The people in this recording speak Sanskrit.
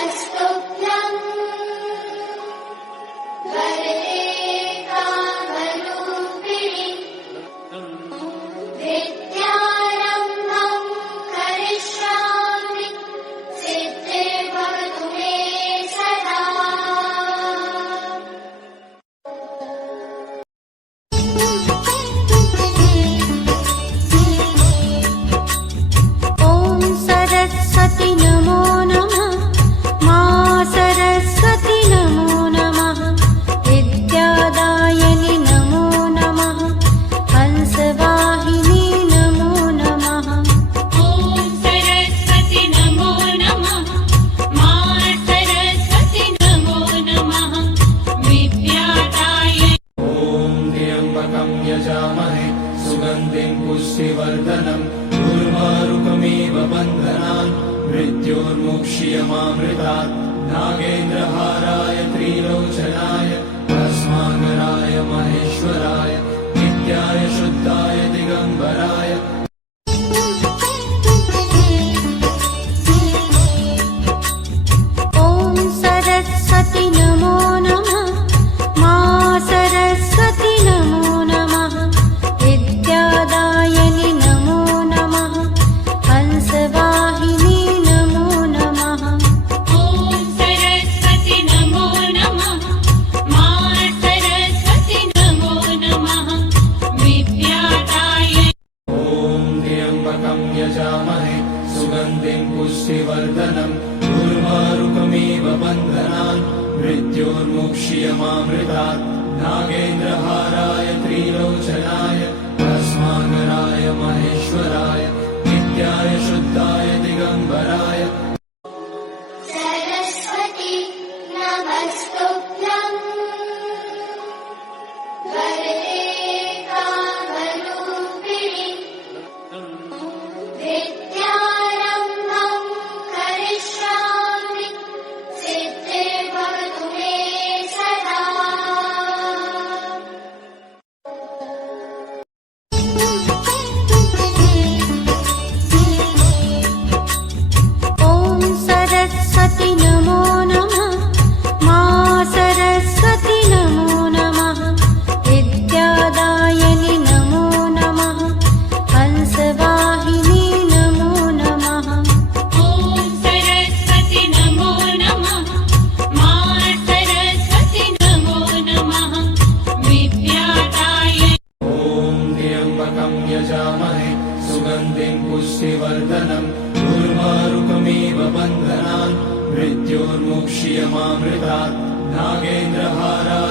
नमस्तुभ्यं वरदे कामरूपिणि विद्यारम्भं करिष्यामि सिद्धिर्भवतु मे सदा। ॐ सरस्वती नमो नमः। मा सरस्वती नमो नमः। विद्यादायिनि नमो नमः। हंसवाहिनी नमो नमः। ॐ सरस्वती नमो नमः। मा सरस्वती नमो नमः। विद्यादायिनि ॐ त्र्यम्बकं यजामहे सुगन्धिं पुष्टिवर्धनम् उर्वारुकमिव बन्धनान् मृत्योर्मुक्ष्यमामृतात्। नागेन्द्रहाराय त्रिलोचनाय भस्माकराय महेश्वराय नित्याय शुद्धाय दिगम्बराय ॐ सरस्वती नमो नमः। मा सरस्वती नमो नमः। विद्यादायिनि नमो नमः। हंसवाहिनी नमो नमः। ॐ सरस्वती नमो नमः। मा सरस्वती नमो नमः। विद्यादायिनि ॐ त्र्यम्बकं यजामहे सुगन्धिं पुष्टिवर्धनम् उर्वारुकमिव बन्धनान् मृत्योर्मुक्ष्यमामृतात्। नागेन्द्रहाराय त्रिलोचनाय भस्माकराय महेश्वराय नित्याय शुद्धाय दिगम्बराय सरस्वती नमस्तुभ्यं वरदे कामरूपिणि विद्यारम्भं करिष्यामि सिद्धिर्भवतु मे सदा। ॐ सरस्वती नमो नमः। मा सरस्वती नमो नमः। विद्यादायिनि नमो नमः। हंसवाहिनी नमो नमः। ॐ सरस्वती नमो नमः। मा सरस्वती नमो नमः। विद्यादायिनि ॐ त्र्यम्बकं यजामहे सुगन्धिं पुष्टिवर्धनम् उर्वारुकमिव बन्धनान् मृत्योर्मुक्ष्यमामृतात्। नागेन्द्रहाराय